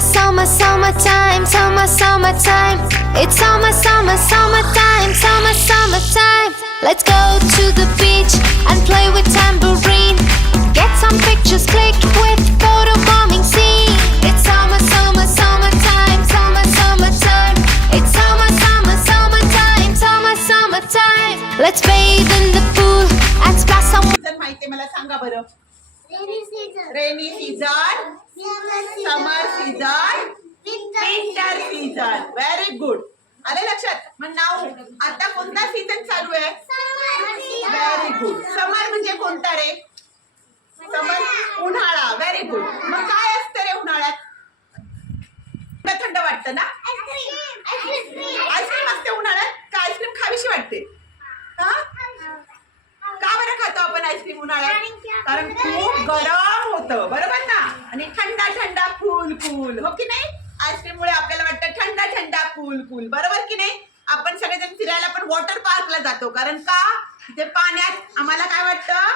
summer, summer, summertime, summer, summertime. It's summer, summer, summertime, summer, summertime. Let's go to the beach and play with tambourine. Get some pictures clicked with photo bombing scene. It's summer, summer, summertime, summer, summertime. It's summer, summer, summertime, summer, summertime. Let's bathe in the pool and splash some. Season माहितीये मला सांगा बरं Rainy season summer season winter season very good आले लक्षात? मग नाव आता कोणता season चालू आहे? व्हेरी गुड समर म्हणजे कोणता रे? समर उन्हाळा. व्हेरी गुड मग काय असतं रे उन्हाळ्यात? थंड वाटतं ना? आईस्क्रीम असते उन्हाळ्यात? का आईस्क्रीम खावीशी वाटते? हा? आईस्क्रीम उन्हाळ्यात कारण खूप गरम होतं बरोबर ना? आणि थंडा थंडा कूल कूल हो की नाही? आईस्क्रीम मुळे आपल्याला वाटतं थंडा थंडा कूल कूल बरोबर की नाही? आपण सगळेजण फिरायला पण वॉटर पार्कला जातो कारण का? तिथे पाण्यात आम्हाला काय वाटतं?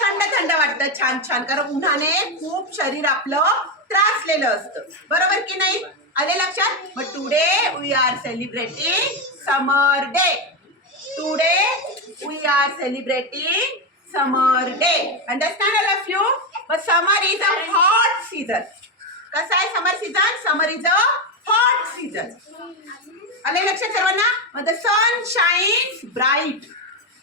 थंड थंड वाटतं छान छान. कारण उन्हाने खूप शरीर आपलं त्रासलेलं असतं. बरोबर की नाही? आले लक्षात? मग today we are celebrating summer day Today we are celebrating summer day. Understand all of you? But summer is a hot season. कसा आहे summer season summer is a hot season आले लक्षात सर्वांना? मग the sun shines bright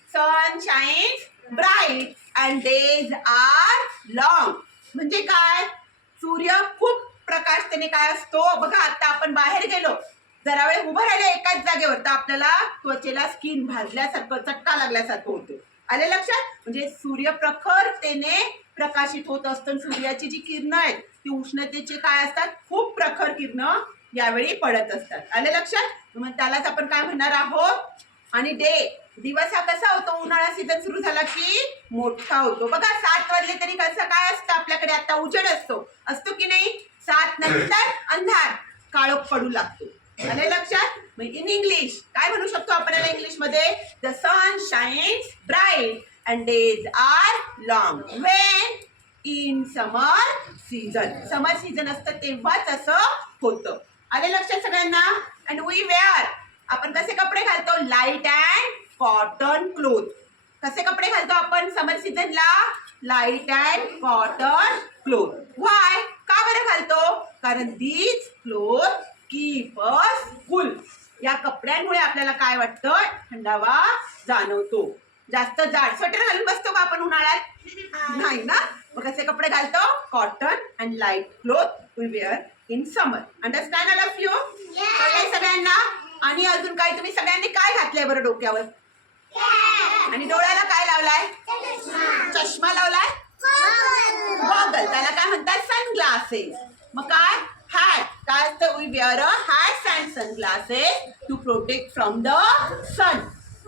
sun shines bright and days are long म्हणजे काय? सूर्य खूप प्रकाश त्याने काय असतो? बघा आता आपण बाहेर गेलो. जरा वेळ उभं राहिलं एकाच जागेवर तर आपल्याला त्वचेला स्किन भाजल्यासारखं चटका लागल्यासारखं होतो आले लक्षात? म्हणजे सूर्य प्रखरतेने प्रकाशित होत असतं सूर्याची जी किरणं आहेत ती उष्णतेचे काय असतात? खूप प्रखर किरणं यावेळी पडत असतात. आले लक्षात? मग त्यालाच आपण काय म्हणणार आहोत? आणि डे दिवस हा कसा होतो? उन्हाळा सीझन सुरू झाला की मोठा होतो. बघा सात वाजले तरी कसं काय असतं आपल्याकडे? आता उजेड असतो. असतो की नाही? सात नंतर अंधार. काळोख पडू लागतो. आले लक्षात? इन इंग्लिश काय म्हणू शकतो आपण याला इंग्लिशमध्ये the sun shines bright and days are long when in summer season summer season असतं तेव्हाच असं होतं. आले लक्षात सगळ्यांना? अँड वी वेअर आपण कसे कपडे घालतो? लाइट अँड कॉटन क्लोथ कसे कपडे घालतो आपण? Summer सीझनला light and cotton cloth why का बरं घालतो? कारण these cloth keep us cool या कपड्यांमुळे आपल्याला काय वाटतं? थंडावा जाणवतो. जास्त जाड स्वेटर घालून बसतो का आपण उन्हाळ्यात? नाही ना? मग कसे कपडे घालतो? Cotton and light cloth we wear in summer understand all of you सगळ्यांना? आणि अजून काय? तुम्ही सगळ्यांनी काय घातलंय बरं डोक्यावर? आणि डोळ्याला काय लावलाय? चष्मा. लावलाय? गॉगल त्याला काय म्हणतात? सनग्लासेस मग काय? हॅट काय असतं we wear a hats and sunglasses to protect from the sun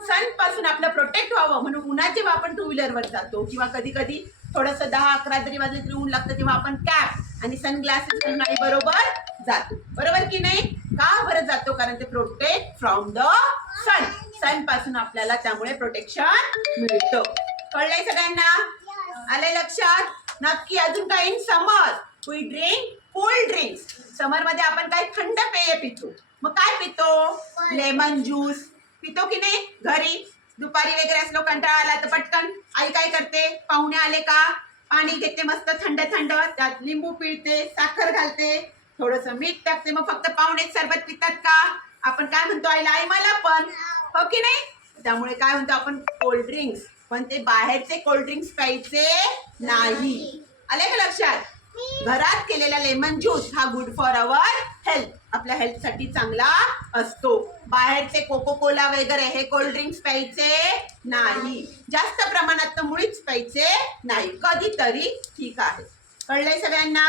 सनपासून आपलं प्रोटेक्ट व्हावं म्हणून उन्हात जेव्हा आपण टू व्हीलरवर जातो किंवा कधी कधी थोडंसं दहा अकरा जरी वाजले तरी ऊन लागतं तेव्हा आपण कॅप आणि सनग्लासेस घालून आई बरोबर जातो. बरोबर की नाही? का बरं जातो? कारण ते प्रोटेक्ट फ्रॉम द सन सनपासून आपल्याला त्यामुळे प्रोटेक्शन मिळतं. कळलंय सगळ्यांना? आलंय लक्षात? नक्की अजून in summer we drink cold drinks समरमध्ये आपण काय थंड पेय पितो. मग काय पितो? Lemon juice. पितो की नाही? घरी. दुपारी वगैरे असलो कंटाळा आला तर पटकन. आई काय करते? पाहुणे आले का? पाणी घेते मस्त थंड थंड. त्यात लिंबू पिळते साखर घालते. थोडस मीठ टाकते. मग फक्त पाहुणेच सरबत पितात का? आपण काय म्हणतो आईला? आई मला पण. हो की नाही? त्यामुळे काय म्हणतो आपण? कोल्ड ड्रिंक्स पण ते बाहेरचे कोल्ड ड्रिंक्स प्यायचे नाही. आले का लक्षात? घरात केलेला लेमन ज्यूस हा गुड फॉर अवर हेल्थ आपल्या हेल्थसाठी चांगला असतो. बाहेरचे कोको कोला वगैरे हे कोल्ड ड्रिंक्स प्यायचे नाही. जास्त प्रमाणात तर मुळीच प्यायचे नाही. कधीतरी ठीक आहे. कळलंय सगळ्यांना?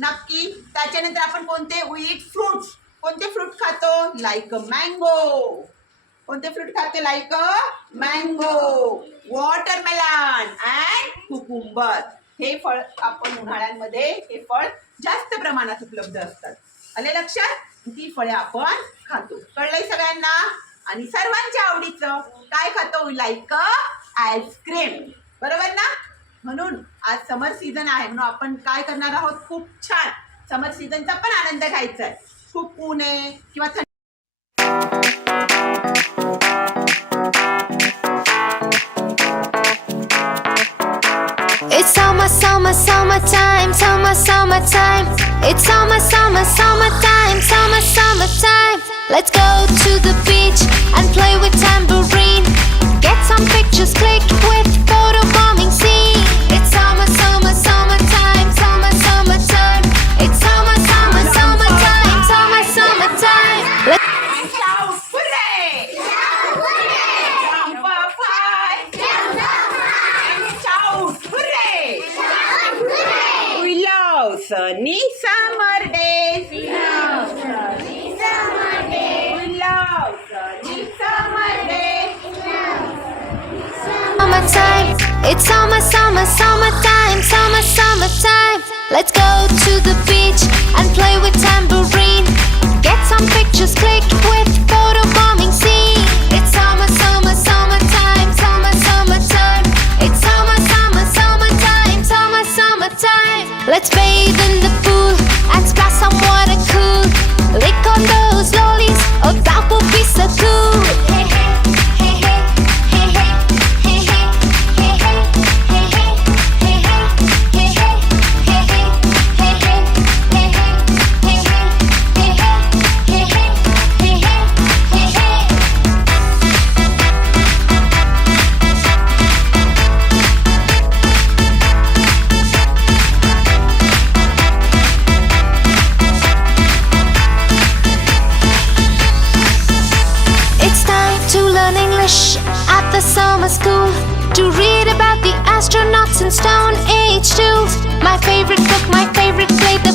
नक्की? त्याच्यानंतर आपण कोणते वीट फ्रुट्स कोणते फ्रूट खातो? लाईक मँगो कोणते फ्रूट खाते? Like mango watermelon and cucumber हे फळ आपण उन्हाळ्यांमध्ये हे फळ जास्त प्रमाणात उपलब्ध असतात. आले लक्षात? ती फळे आपण खातो. कळलंय सगळ्यांना? आणि सर्वांच्या आवडीचं काय खातो? लाईक आईस्क्रीम बरोबर ना? म्हणून आज समर सीझन आहे म्हणून आपण काय करणार आहोत? खूप छान. समर सीझनचा पण आनंद घ्यायचा आहे खूप ऊन आहे किंवा थंड It's summer, summer, summertime, summer, summertime. It's summer, summer, summertime, summer, summertime. Let's go to the beach and play with tambourine. Get some pictures clicked with It's summer, summer, summertime, summer, summertime. Let's go to the beach and play. astronauts in Stone Age tools. My favorite book, my favorite play.